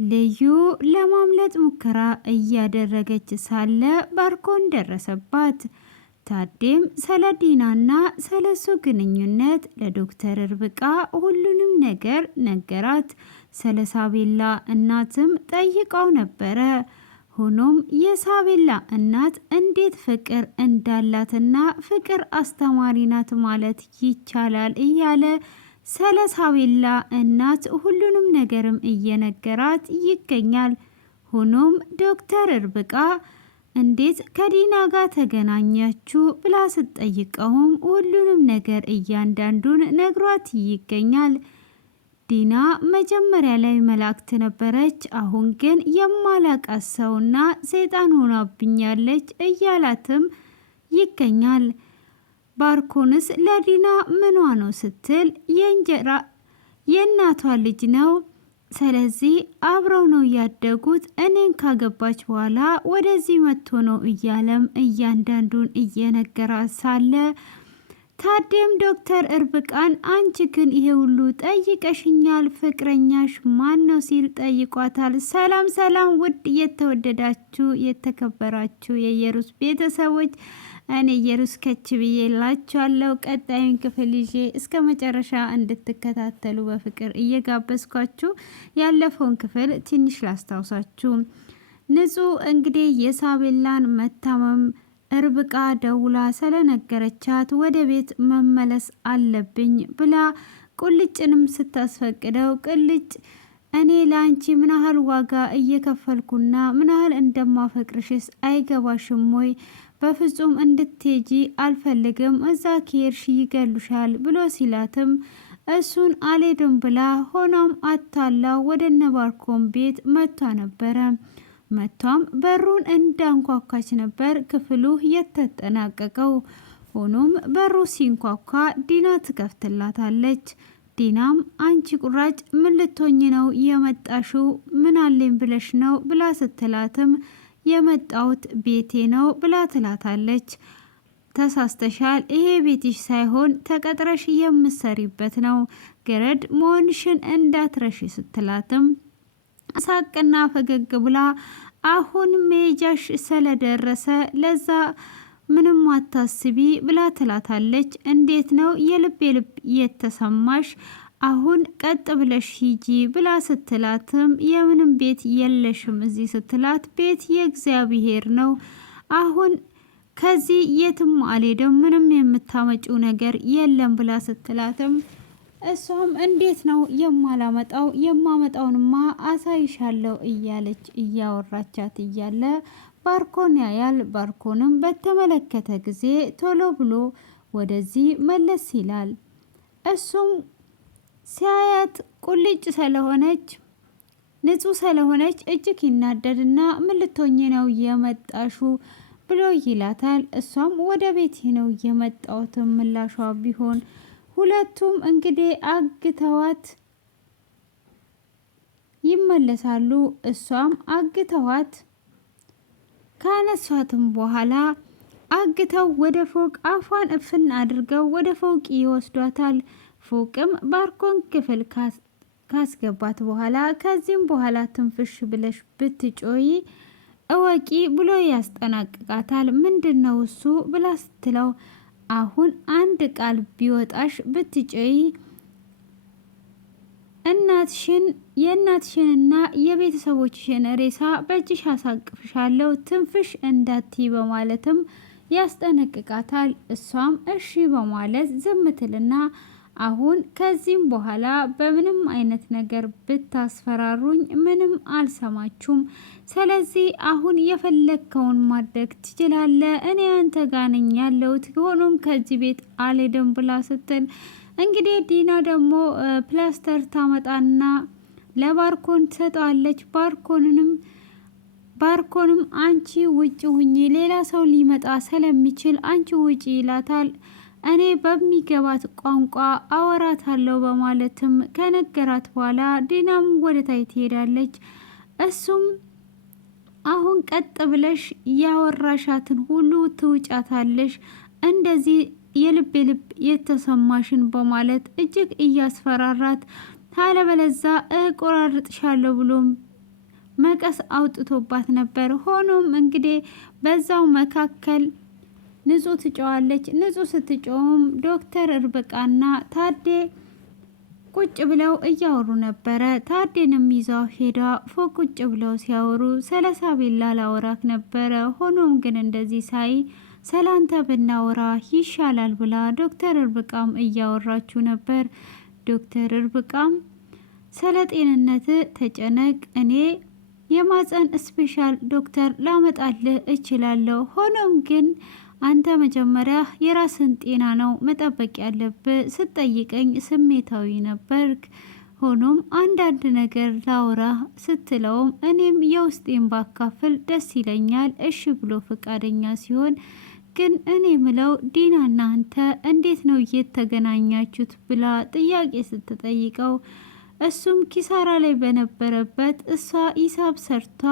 ልዩ ለማምለጥ ሙከራ እያደረገች ሳለ ባርኮን ደረሰባት። ታዴም ስለ ዲናና ስለሱ ግንኙነት ለዶክተር ርብቃ ሁሉንም ነገር ነገራት። ስለ ሳቤላ እናትም ጠይቀው ነበረ። ሆኖም የሳቤላ እናት እንዴት ፍቅር እንዳላትና ፍቅር አስተማሪ ናት ማለት ይቻላል እያለ ስለ ሳቤላ እናት ሁሉንም ነገርም እየነገራት ይገኛል። ሆኖም ዶክተር ርብቃ እንዴት ከዲና ጋር ተገናኛችሁ ብላ ስትጠይቀውም ሁሉንም ነገር እያንዳንዱን ነግሯት ይገኛል። ዲና መጀመሪያ ላይ መላእክት ነበረች፣ አሁን ግን የማላቃት ሰውና ሰይጣን ሆናብኛለች እያላትም ይገኛል። ባርኮንስ ለዲና ምኗ ነው ስትል የእናቷ ልጅ ነው፣ ስለዚህ አብረው ነው ያደጉት፣ እኔን ካገባች በኋላ ወደዚህ መጥቶ ነው እያለም እያንዳንዱን እየነገራት ሳለ ታዴም ዶክተር ርብቃን አንቺ ግን ይሄ ሁሉ ጠይቀሽኛል፣ ፍቅረኛሽ ማን ነው ሲል ጠይቋታል። ሰላም ሰላም! ውድ የተወደዳችሁ የተከበራችሁ የኢየሩስ ቤተሰቦች እኔ ኢየሩስ ከች ብዬላችኋለሁ። ቀጣዩን ክፍል ይዤ እስከ መጨረሻ እንድትከታተሉ በፍቅር እየጋበዝኳችሁ ያለፈውን ክፍል ትንሽ ላስታውሳችሁ። ንጹህ እንግዲህ የሳቤላን መታመም ርብቃ ደውላ ስለነገረቻት ወደ ቤት መመለስ አለብኝ ብላ ቁልጭንም ስታስፈቅደው ቅልጭ እኔ ለአንቺ ምን ያህል ዋጋ እየከፈልኩና ምን ያህል እንደማፈቅርሽስ አይገባሽም ወይ? በፍጹም እንድትሄጂ አልፈልግም፣ እዛ ከሄድሽ ይገሉሻል ብሎ ሲላትም እሱን አልሄድም ብላ ሆኖም አታላው ወደ ነባርኮን ቤት መጥቷ ነበረ። መጥቷም በሩን እንዳንኳኳች ነበር ክፍሉ የተጠናቀቀው። ሆኖም በሩ ሲንኳኳ ዲና ትከፍትላታለች። ዲናም አንቺ ቁራጭ ምን ልትሆኝ ነው የመጣሽው? ምን አለኝ ብለሽ ነው ብላ ስትላትም የመጣውት ቤቴ ነው ብላ ትላታለች። ተሳስተሻል፣ ይሄ ቤትሽ ሳይሆን ተቀጥረሽ የምሰሪበት ነው፣ ገረድ መሆንሽን እንዳትረሽ ስትላትም ሳቅና ፈገግ ብላ አሁን ሜጃሽ ስለደረሰ ለዛ ምንም አታስቢ ብላ ትላታለች። እንዴት ነው የልብ የተሰማሽ? አሁን ቀጥ ብለሽ ሂጂ ብላ ስትላትም የምንም ቤት የለሽም እዚህ ስትላት ቤት የእግዚአብሔር ነው፣ አሁን ከዚህ የትም አልሄድም፣ ምንም የምታመጪው ነገር የለም ብላ ስትላትም እሷም እንዴት ነው የማላመጣው? የማመጣውንማ አሳይሻለሁ እያለች እያወራቻት እያለ ባርኮን ያያል። ባርኮንም በተመለከተ ጊዜ ቶሎ ብሎ ወደዚህ መለስ ይላል። እሱም ሲያያት ቁልጭ ስለሆነች ንጹህ ስለሆነች እጅግ ይናደድና ምን ልትሆኚ ነው የመጣሹ ብሎ ይላታል። እሷም ወደ ቤቴ ነው የመጣሁት ምላሿ ቢሆን ሁለቱም እንግዲህ አግተዋት ይመለሳሉ። እሷም አግተዋት ካነሷትም በኋላ አግተው ወደ ፎቅ አፏን እፍን አድርገው ወደ ፎቅ ይወስዷታል። ፎቅም ባርኮን ክፍል ካስገባት በኋላ ከዚህም በኋላ ትንፍሽ ብለሽ ብትጮይ እወቂ ብሎ ያስጠናቅቃታል። ምንድነው እሱ ብላ ስትለው አሁን አንድ ቃል ቢወጣሽ ብትጮይ የእናትሽንና የቤተሰቦችሽን ሬሳ በእጅሽ አሳቅፍሻለሁ፣ ትንፍሽ እንዳትይ በማለትም ያስጠነቅቃታል። እሷም እሺ በማለት ዝምትልና አሁን ከዚህም በኋላ በምንም አይነት ነገር ብታስፈራሩኝ ምንም አልሰማችሁም፣ ስለዚህ አሁን የፈለግከውን ማድረግ ትችላለህ፣ እኔ አንተ ጋር ነኝ ያለሁት፣ ሆኖም ከዚህ ቤት አልሄድም ብላ ስትል እንግዲህ ዲና ደግሞ ፕላስተር ታመጣና ለባርኮን ትሰጠዋለች። ባርኮንም አንቺ ውጭ ሁኚ፣ ሌላ ሰው ሊመጣ ስለሚችል አንቺ ውጪ ይላታል። እኔ በሚገባት ቋንቋ አወራታለሁ በማለትም ከነገራት በኋላ ዲናም ወደ ታይ ትሄዳለች። እሱም አሁን ቀጥ ብለሽ ያወራሻትን ሁሉ ትውጫታለሽ፣ እንደዚህ የልብ የተሰማሽን በማለት እጅግ እያስፈራራት ካለበለዛ እቆራርጥሻለሁ ብሎም መቀስ አውጥቶባት ነበር። ሆኖም እንግዲህ በዛው መካከል ንጹህ ትጮዋለች። ንጹህ ስትጮውም ዶክተር እርብቃና ታዴ ቁጭ ብለው እያወሩ ነበረ። ታዴንም ይዛው ሄዳ ፎቅ ቁጭ ብለው ሲያወሩ ስለ ሳቤላ ላወራክ ነበረ፣ ሆኖም ግን እንደዚህ ሳይ ሰላንተ ብናወራ ይሻላል ብላ ዶክተር እርብቃም እያወራችሁ ነበር። ዶክተር እርብቃም ስለ ጤንነት ተጨነቅ፣ እኔ የማፀን ስፔሻል ዶክተር ላመጣልህ እችላለሁ። ሆኖም ግን አንተ መጀመሪያ የራስን ጤና ነው መጠበቅ ያለብህ። ስትጠይቀኝ ስሜታዊ ነበርክ። ሆኖም አንዳንድ ነገር ላውራ ስትለውም እኔም የውስጤን ባካፍል ደስ ይለኛል። እሺ ብሎ ፈቃደኛ ሲሆን ግን እኔ ምለው ዲናና አንተ እንዴት ነው የተገናኛችሁት ብላ ጥያቄ ስትጠይቀው እሱም ኪሳራ ላይ በነበረበት እሷ ሂሳብ ሰርታ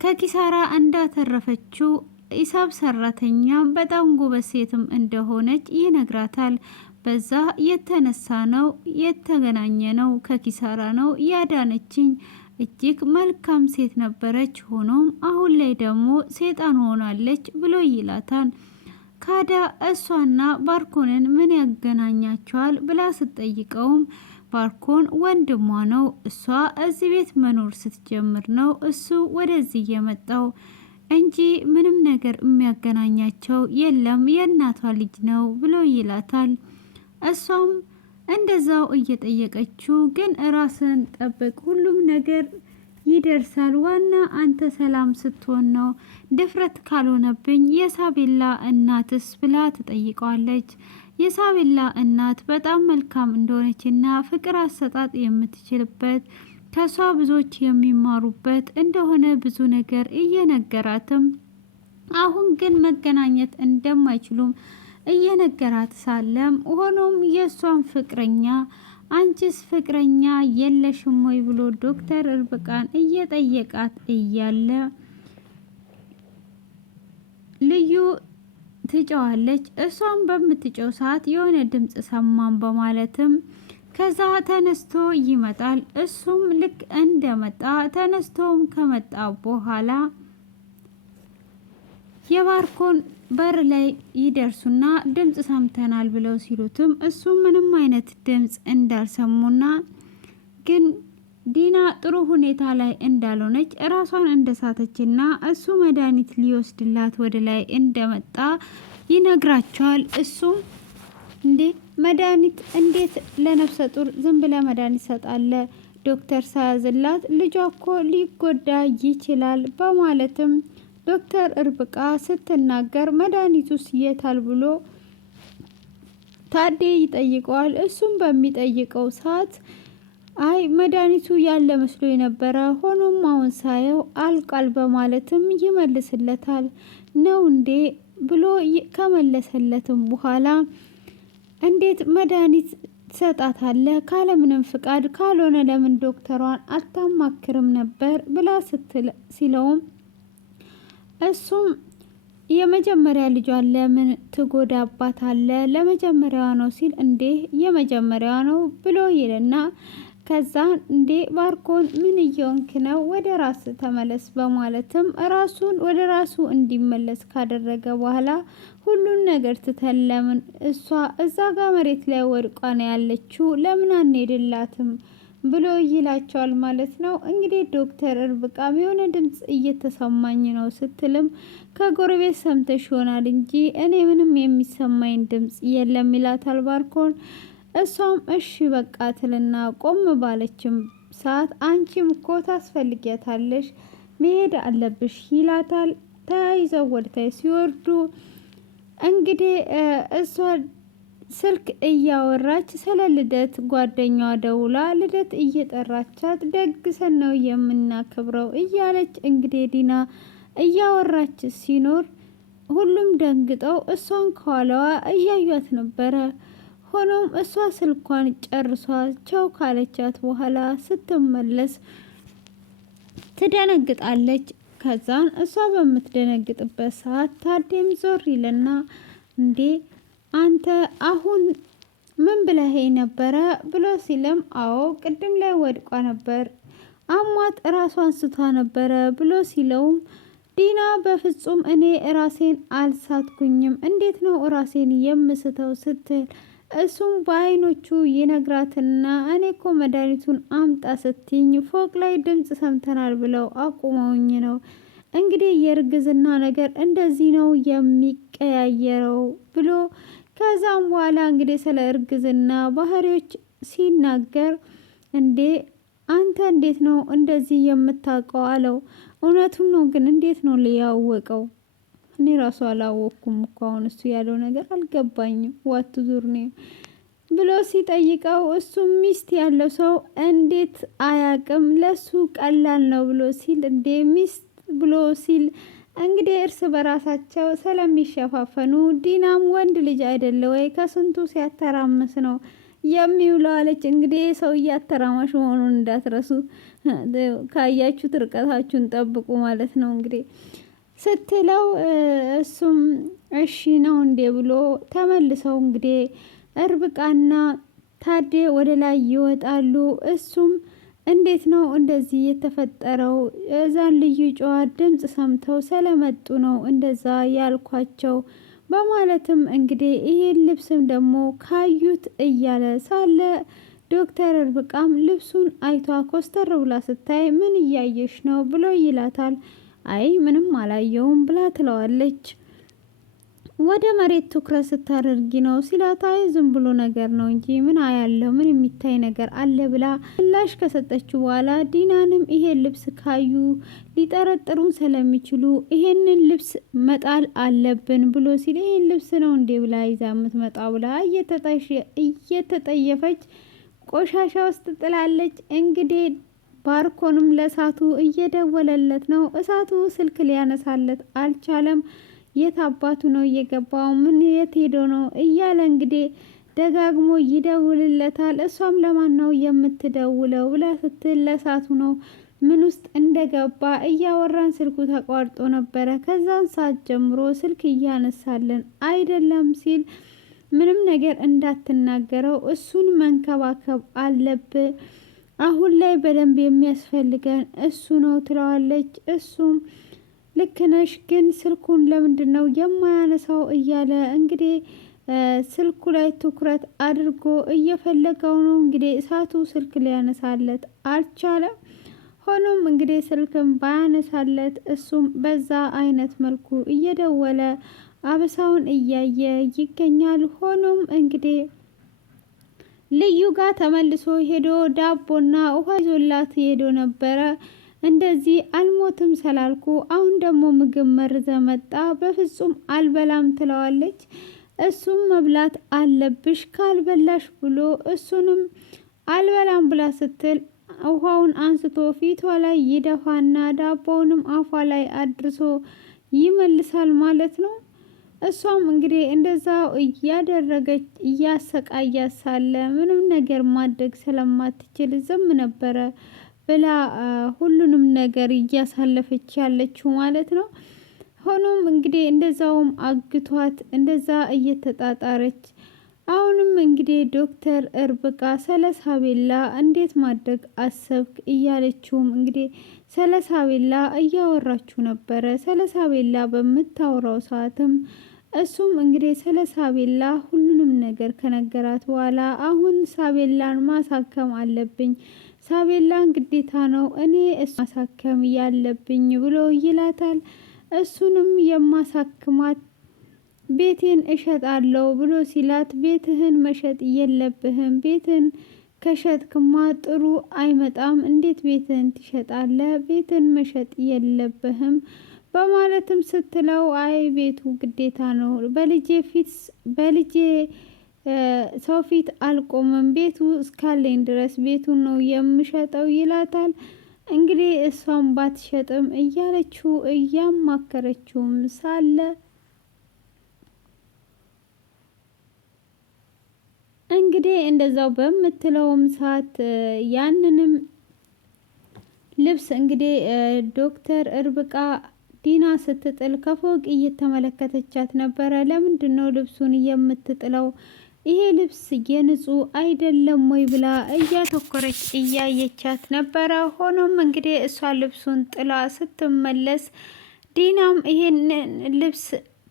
ከኪሳራ እንዳተረፈችው ሂሳብ ሰራተኛም በጣም ጎበዝ ሴትም እንደሆነች ይነግራታል። በዛ የተነሳ ነው የተገናኘ ነው፣ ከኪሳራ ነው ያዳነችኝ። እጅግ መልካም ሴት ነበረች። ሆኖም አሁን ላይ ደግሞ ሴጣን ሆናለች ብሎ ይላታል። ካዳ እሷና ባርኮንን ምን ያገናኛቸዋል ብላ ስትጠይቀውም ባርኮን ወንድሟ ነው። እሷ እዚህ ቤት መኖር ስትጀምር ነው እሱ ወደዚህ የመጣው እንጂ ምንም ነገር የሚያገናኛቸው የለም፣ የእናቷ ልጅ ነው ብሎ ይላታል። እሷም እንደዛው እየጠየቀችው ግን ራስን ጠብቅ፣ ሁሉም ነገር ይደርሳል፣ ዋና አንተ ሰላም ስትሆን ነው፣ ድፍረት ካልሆነብኝ የሳቤላ እናትስ ብላ ትጠይቀዋለች። የሳቤላ እናት በጣም መልካም እንደሆነችና ፍቅር አሰጣጥ የምትችልበት ከሷ ብዙዎች የሚማሩበት እንደሆነ ብዙ ነገር እየነገራትም አሁን ግን መገናኘት እንደማይችሉም እየነገራት ሳለም ሆኖም የእሷን ፍቅረኛ አንቺስ ፍቅረኛ የለሽም ወይ ብሎ ዶክተር እርብቃን እየጠየቃት እያለ ልዩ ትጨዋለች። እሷም በምትጨው ሰዓት የሆነ ድምፅ ሰማን በማለትም ከዛ ተነስቶ ይመጣል። እሱም ልክ እንደመጣ ተነስቶም ከመጣ በኋላ የባርኮን በር ላይ ይደርሱና ድምፅ ሰምተናል ብለው ሲሉትም እሱ ምንም አይነት ድምፅ እንዳልሰሙና ግን ዲና ጥሩ ሁኔታ ላይ እንዳልሆነች እራሷን እንደሳተችና እሱ መድኃኒት ሊወስድላት ወደ ላይ እንደመጣ ይነግራቸዋል። እሱም እንዴ መድኃኒት እንዴት ለነፍሰ ጡር ዝም ብለ መድኃኒት ሰጣለ? ዶክተር ሳያዝላት ልጇ እኮ ሊጎዳ ይችላል በማለትም ዶክተር እርብቃ ስትናገር መድኃኒቱስ የታል ብሎ ታዴ ይጠይቀዋል። እሱም በሚጠይቀው ሰዓት አይ መድኃኒቱ ያለ መስሎ የነበረ ሆኖም አሁን ሳየው አልቋል በማለትም ይመልስለታል። ነው እንዴ ብሎ ከመለሰለትም በኋላ እንዴት መድኃኒት ትሰጣታለህ ካለምንም ፍቃድ? ካልሆነ ለምን ዶክተሯን አታማክርም ነበር ብላ ሲለውም እሱም የመጀመሪያ ልጇን ለምን ትጎዳባታለ? ለመጀመሪያዋ ነው ሲል እንዴ የመጀመሪያዋ ነው ብሎ ይልና ከዛ እንዴ ባርኮን ምን እየሆንክ ነው? ወደ ራስ ተመለስ በማለትም ራሱን ወደ ራሱ እንዲመለስ ካደረገ በኋላ ሁሉን ነገር ትተን ለምን እሷ እዛ ጋር መሬት ላይ ወድቃ ነው ያለችው ለምን አንሄድላትም ብሎ ይላቸዋል ማለት ነው። እንግዲህ ዶክተር እርብቃም የሆነ ድምፅ እየተሰማኝ ነው ስትልም ከጎረቤት ሰምተሽ ይሆናል እንጂ እኔ ምንም የሚሰማኝ ድምፅ የለም ይላታል ባርኮን። እሷም እሺ በቃ ትልና ቆም ባለችም ሰዓት አንቺም እኮ ታስፈልጊያታለሽ መሄድ አለብሽ ይላታል። ተያይዘው ወደታይ ሲወርዱ እንግዲህ እሷ ስልክ እያወራች ስለ ልደት ጓደኛዋ ደውላ ልደት እየጠራቻት ደግሰን ነው የምናከብረው እያለች እንግዲህ ዲና እያወራች ሲኖር ሁሉም ደንግጠው እሷን ከኋላዋ እያዩት ነበረ። ሆኖም እሷ ስልኳን ጨርሷ ቸው ካለቻት በኋላ ስትመለስ ትደነግጣለች። ከዛን እሷ በምትደነግጥበት ሰዓት ታዴም ዞር ይልና እንዴ አንተ አሁን ምን ብለህ ነበረ ብሎ ሲልም አዎ ቅድም ላይ ወድቋ ነበር አሟት ራሷን ስታ ነበረ ብሎ ሲለውም ዲና በፍጹም እኔ ራሴን አልሳትኩኝም፣ እንዴት ነው ራሴን የምስተው ስትል እሱም በአይኖቹ ይነግራትና እኔ እኮ መድኃኒቱን አምጣ ስትኝ ፎቅ ላይ ድምፅ ሰምተናል ብለው አቁመውኝ ነው። እንግዲህ የእርግዝና ነገር እንደዚህ ነው የሚቀያየረው ብሎ ከዛም በኋላ እንግዲህ ስለ እርግዝና ባህሪዎች ሲናገር እንዴ አንተ እንዴት ነው እንደዚህ የምታውቀው አለው። እውነቱን ነው ግን እንዴት ነው ሊያወቀው? እኔ ራሱ አላወቅኩም እኮ አሁን እሱ ያለው ነገር አልገባኝም። ዋቱ ዙር ነው ብሎ ሲጠይቀው እሱም ሚስት ያለው ሰው እንዴት አያቅም ለሱ ቀላል ነው ብሎ ሲል እንዴ ሚስት ብሎ ሲል እንግዲህ እርስ በራሳቸው ስለሚሸፋፈኑ ዲናም ወንድ ልጅ አይደለ ወይ ከስንቱ ሲያተራምስ ነው የሚውለው አለች። እንግዲህ ሰው እያተራማሽ መሆኑን እንዳትረሱ፣ ካያችሁት ርቀታችሁን ጠብቁ ማለት ነው እንግዲህ ስትለው እሱም እሺ ነው እንዴ ብሎ ተመልሰው እንግዲህ እርብቃና ታዴ ወደ ላይ ይወጣሉ። እሱም እንዴት ነው እንደዚህ የተፈጠረው? እዛን ልዩ ጨዋታ ድምፅ ሰምተው ስለመጡ ነው እንደዛ ያልኳቸው በማለትም እንግዲህ ይሄን ልብስም ደግሞ ካዩት እያለ ሳለ ዶክተር እርብቃም ልብሱን አይቷ ኮስተር ብላ ስታይ ምን እያየሽ ነው ብሎ ይላታል። አይ ምንም አላየውም ብላ ትለዋለች። ወደ መሬት ትኩረት ስታደርጊ ነው ሲላት አይ ዝም ብሎ ነገር ነው እንጂ ምን አያለው ምን የሚታይ ነገር አለ ብላ ምላሽ ከሰጠችው በኋላ ዲናንም ይሄን ልብስ ካዩ ሊጠረጥሩን ስለሚችሉ ይሄንን ልብስ መጣል አለብን ብሎ ሲል ይሄን ልብስ ነው እንዴ ብላ ይዛ የምትመጣ ብላ እየተጠየፈች ቆሻሻ ውስጥ ጥላለች። እንግዲህ ባርኮንም ለእሳቱ እየደወለለት ነው። እሳቱ ስልክ ሊያነሳለት አልቻለም። የት አባቱ ነው እየገባው ምን የት ሄዶ ነው እያለ እንግዲህ ደጋግሞ ይደውልለታል። እሷም ለማን ነው የምትደውለው ብላ ስትል ለእሳቱ ነው። ምን ውስጥ እንደገባ እያወራን ስልኩ ተቋርጦ ነበረ፣ ከዛን ሰዓት ጀምሮ ስልክ እያነሳለን አይደለም ሲል ምንም ነገር እንዳትናገረው እሱን መንከባከብ አለብህ፣ አሁን ላይ በደንብ የሚያስፈልገን እሱ ነው ትለዋለች። እሱም ልክ ነሽ፣ ግን ስልኩን ለምንድን ነው የማያነሳው እያለ እንግዲህ ስልኩ ላይ ትኩረት አድርጎ እየፈለገው ነው። እንግዲህ እሳቱ ስልክ ሊያነሳለት አልቻለም። ሆኖም እንግዲህ ስልክም ባያነሳለት እሱም በዛ አይነት መልኩ እየደወለ አበሳውን እያየ ይገኛል። ሆኖም እንግዲህ ልዩ ጋር ተመልሶ ሄዶ ዳቦና ውሃ ይዞላት ሄዶ ነበረ። እንደዚህ አልሞትም ስላልኩ አሁን ደግሞ ምግብ መርዘ መጣ፣ በፍጹም አልበላም ትለዋለች። እሱም መብላት አለብሽ ካልበላሽ ብሎ እሱንም አልበላም ብላ ስትል ውሃውን አንስቶ ፊቷ ላይ ይደፋና ዳቦውንም አፏ ላይ አድርሶ ይመልሳል ማለት ነው። እሷም እንግዲህ እንደዛው እያደረገች እያሰቃያት ሳለ ምንም ነገር ማድረግ ስለማትችል ዝም ነበረ ብላ ሁሉንም ነገር እያሳለፈች ያለችው ማለት ነው። ሆኖም እንግዲህ እንደዛውም አግቷት እንደዛ እየተጣጣረች አሁንም እንግዲህ ዶክተር እርብቃ ስለ ሳቤላ እንዴት ማድረግ አሰብክ እያለችውም እንግዲህ ስለ ሳቤላ እያወራችሁ ነበረ። ስለ ሳቤላ በምታወራው ሰዓትም እሱም እንግዲህ ስለ ሳቤላ ሁሉንም ነገር ከነገራት በኋላ አሁን ሳቤላን ማሳከም አለብኝ፣ ሳቤላን ግዴታ ነው እኔ እሱ ማሳከም ያለብኝ ብሎ ይላታል። እሱንም የማሳክማት ቤቴን እሸጣለሁ ብሎ ሲላት ቤትህን መሸጥ የለብህም፣ ቤትን ከሸጥክማ ጥሩ አይመጣም፣ እንዴት ቤትህን ትሸጣለህ? ቤትን መሸጥ የለብህም በማለትም ስትለው አይ ቤቱ ግዴታ ነው፣ በልጄ ሰው ፊት አልቆምም፣ ቤቱ እስካለኝ ድረስ ቤቱን ነው የምሸጠው ይላታል። እንግዲህ እሷም ባትሸጥም እያለችው እያማከረችውም ሳለ እንግዲህ እንደዛው በምትለውም ሰዓት ያንንም ልብስ እንግዲህ ዶክተር እርብቃ ዲና ስትጥል ከፎቅ እየተመለከተቻት ነበረ። ለምንድን ነው ልብሱን የምትጥለው? ይሄ ልብስ የንጹህ አይደለም ወይ ብላ እያተኮረች እያየቻት ነበረ። ሆኖም እንግዲህ እሷ ልብሱን ጥላ ስትመለስ ዲናም ይሄን ልብስ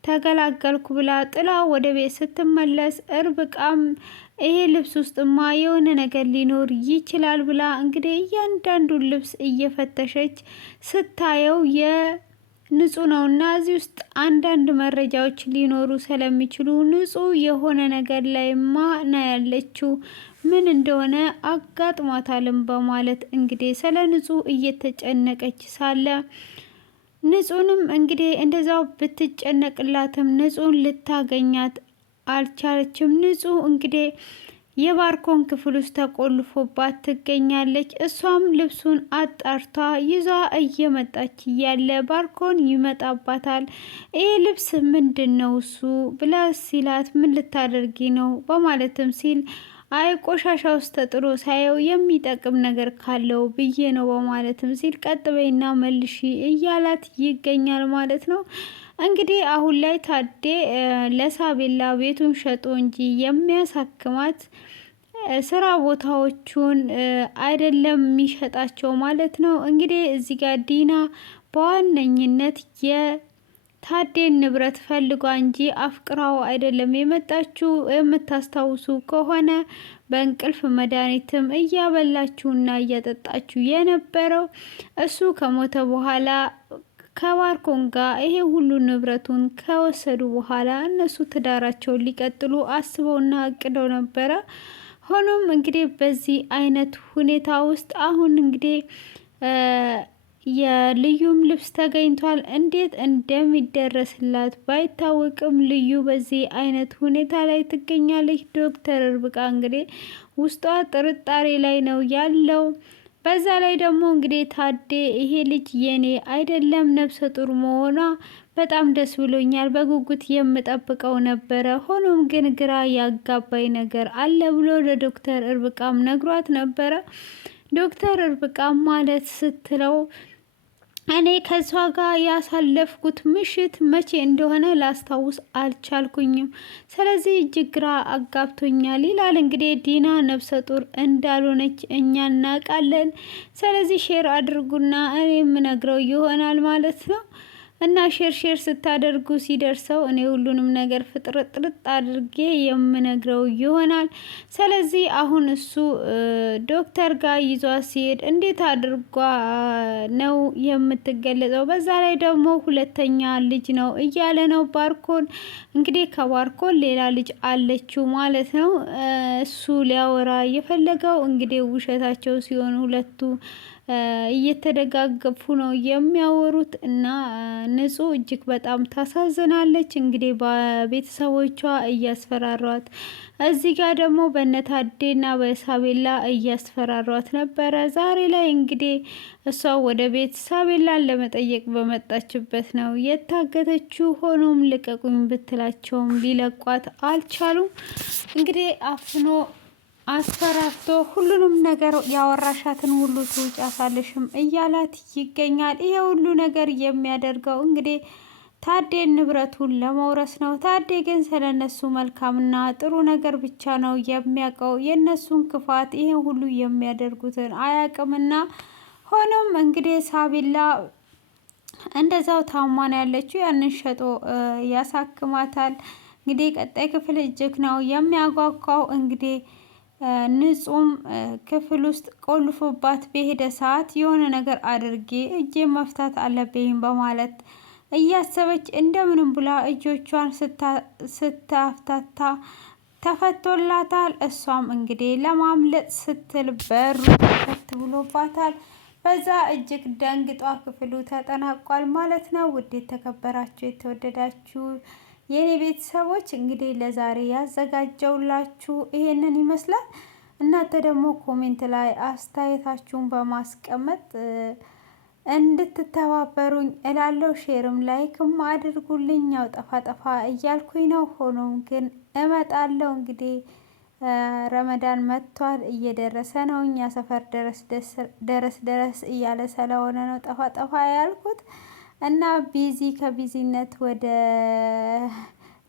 ተገላገልኩ ብላ ጥላ ወደ ቤት ስትመለስ ርብቃም ይሄ ልብስ ውስጥማ የሆነ ነገር ሊኖር ይችላል ብላ እንግዲህ እያንዳንዱን ልብስ እየፈተሸች ስታየው ንጹህ ነው እና እዚህ ውስጥ አንዳንድ መረጃዎች ሊኖሩ ስለሚችሉ ንጹህ የሆነ ነገር ላይማ ና ያለችው ምን እንደሆነ አጋጥሟታልም በማለት እንግዲህ ስለ ንጹህ እየተጨነቀች ሳለ ንጹህንም እንግዲህ እንደዛው ብትጨነቅላትም ንጹህን ልታገኛት አልቻለችም። ንጹህ እንግዲህ የባርኮን ክፍል ውስጥ ተቆልፎባት ትገኛለች። እሷም ልብሱን አጣርታ ይዛ እየመጣች እያለ ባርኮን ይመጣባታል። ይህ ልብስ ምንድን ነው እሱ ብላ ሲላት ምን ልታደርጊ ነው በማለትም ሲል አይ ቆሻሻ ውስጥ ተጥሎ ሳየው የሚጠቅም ነገር ካለው ብዬ ነው በማለትም ሲል ቀጥ በይና መልሺ እያላት ይገኛል ማለት ነው። እንግዲህ አሁን ላይ ታዴ ለሳቤላ ቤቱን ሸጦ እንጂ የሚያሳክማት ስራ ቦታዎቹን አይደለም የሚሸጣቸው ማለት ነው። እንግዲህ እዚህ ጋር ዲና በዋነኝነት የታዴን ንብረት ፈልጓ እንጂ አፍቅራው አይደለም የመጣችው። የምታስታውሱ ከሆነ በእንቅልፍ መድኃኒትም እያበላችሁና እያጠጣችሁ የነበረው እሱ ከሞተ በኋላ ከባርኮን ጋር ይሄ ሁሉ ንብረቱን ከወሰዱ በኋላ እነሱ ትዳራቸውን ሊቀጥሉ አስበውና አቅደው ነበረ። ሆኖም እንግዲህ በዚህ አይነት ሁኔታ ውስጥ አሁን እንግዲህ የልዩም ልብስ ተገኝቷል። እንዴት እንደሚደረስላት ባይታወቅም ልዩ በዚህ አይነት ሁኔታ ላይ ትገኛለች። ዶክተር ርብቃ እንግዲህ ውስጧ ጥርጣሬ ላይ ነው ያለው። በዛ ላይ ደግሞ እንግዲህ ታዴ ይሄ ልጅ የኔ አይደለም ነፍሰ ጡር መሆኗ በጣም ደስ ብሎኛል፣ በጉጉት የምጠብቀው ነበረ። ሆኖም ግን ግራ ያጋባኝ ነገር አለ ብሎ ለዶክተር ርብቃም ነግሯት ነበረ። ዶክተር ርብቃም ማለት ስትለው እኔ ከሷ ጋር ያሳለፍኩት ምሽት መቼ እንደሆነ ላስታውስ አልቻልኩኝም። ስለዚህ እጅግ ግራ አጋብቶኛል ይላል። እንግዲህ ዲና ነፍሰ ጡር እንዳልሆነች እኛ እናውቃለን። ስለዚህ ሼር አድርጉና እኔ የምነግረው ይሆናል ማለት ነው። እና ሼር ስታደርጉ ሲደርሰው እኔ ሁሉንም ነገር ፍጥርጥርጥ አድርጌ የምነግረው ይሆናል። ስለዚህ አሁን እሱ ዶክተር ጋር ይዟ ሲሄድ እንዴት አድርጓ ነው የምትገለጸው? በዛ ላይ ደግሞ ሁለተኛ ልጅ ነው እያለ ነው ባርኮን። እንግዲህ ከባርኮን ሌላ ልጅ አለችው ማለት ነው። እሱ ሊያወራ የፈለገው እንግዲህ ውሸታቸው ሲሆን ሁለቱ እየተደጋገፉ ነው የሚያወሩት እና ንጹህ እጅግ በጣም ታሳዝናለች። እንግዲህ በቤተሰቦቿ እያስፈራሯት፣ እዚህ ጋር ደግሞ በነታዴና በሳቤላ እያስፈራሯት ነበረ። ዛሬ ላይ እንግዲህ እሷ ወደ ቤት ሳቤላን ለመጠየቅ በመጣችበት ነው የታገተችው። ሆኖም ልቀቁኝ ብትላቸውም ሊለቋት አልቻሉም። እንግዲህ አፍኖ አስፈራርቶ ሁሉንም ነገር ያወራሻትን ሁሉ ትውጫታለሽም እያላት ይገኛል። ይሄ ሁሉ ነገር የሚያደርገው እንግዲህ ታዴን ንብረቱን ለመውረስ ነው። ታዴ ግን ስለነሱ መልካምና ጥሩ ነገር ብቻ ነው የሚያውቀው። የእነሱን ክፋት ይሄን ሁሉ የሚያደርጉትን አያውቅምና። ሆኖም እንግዲህ ሳቢላ እንደዛው ታማን ያለችው ያንን ሸጦ ያሳክማታል። እንግዲህ ቀጣይ ክፍል እጅግ ነው የሚያጓጓው። እንግዲህ ንጹም ክፍል ውስጥ ቆልፎባት በሄደ ሰዓት የሆነ ነገር አድርጌ እጄ መፍታት አለብኝ በማለት እያሰበች እንደምንም ብላ እጆቿን ስታፍታታ ተፈቶላታል። እሷም እንግዲህ ለማምለጥ ስትል በሩ ተፈት ብሎባታል። በዛ እጅግ ደንግጧ ክፍሉ ተጠናቋል ማለት ነው። ውድ የተከበራችሁ የተወደዳችሁ የኔ ቤተሰቦች እንግዲህ ለዛሬ ያዘጋጀውላችሁ ይሄንን ይመስላል። እናንተ ደግሞ ኮሜንት ላይ አስተያየታችሁን በማስቀመጥ እንድትተባበሩኝ እላለሁ። ሼርም ላይክም አድርጉልኝ። ያው ጠፋ ጠፋ እያልኩኝ ነው። ሆኖም ግን እመጣለሁ። እንግዲህ ረመዳን መጥቷል፣ እየደረሰ ነው። እኛ ሰፈር ደረስ እያለ ስለሆነ ነው ጠፋ ጠፋ ያልኩት እና ቢዚ ከቢዚነት ወደ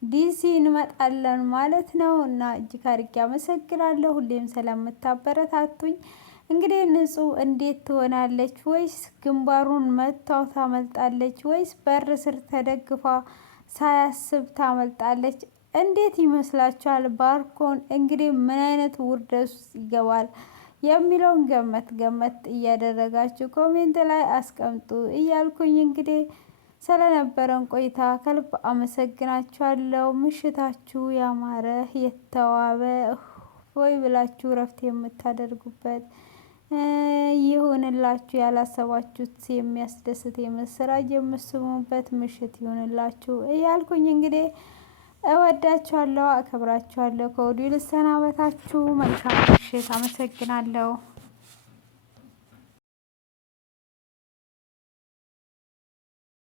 ዲሲ እንመጣለን ማለት ነው። እና እጅግ አድርጌ አመሰግናለሁ ሁሌም ስለምታበረታቱኝ። እንግዲህ ንጹህ እንዴት ትሆናለች? ወይስ ግንባሩን መታው ታመልጣለች? ወይስ በር ስር ተደግፋ ሳያስብ ታመልጣለች? እንዴት ይመስላችኋል? ባርኮን እንግዲህ ምን አይነት ውርደት ውስጥ ይገባል የሚለውን ገመት እያደረጋችሁ ኮሜንት ላይ አስቀምጡ እያልኩኝ እንግዲህ ስለነበረን ቆይታ ከልብ አመሰግናችኋለሁ። ምሽታችሁ ያማረ የተዋበ ወይ ብላችሁ እረፍት የምታደርጉበት ይሁንላችሁ። ያላሰባችሁት የሚያስደስት የምስራች የምትስሙበት ምሽት ይሁንላችሁ እያልኩኝ እንግዲህ እወዳችኋለሁ፣ አከብራችኋለሁ። ከወዲሁ ልሰናበታችሁ። መልካም ምሽት። አመሰግናለሁ።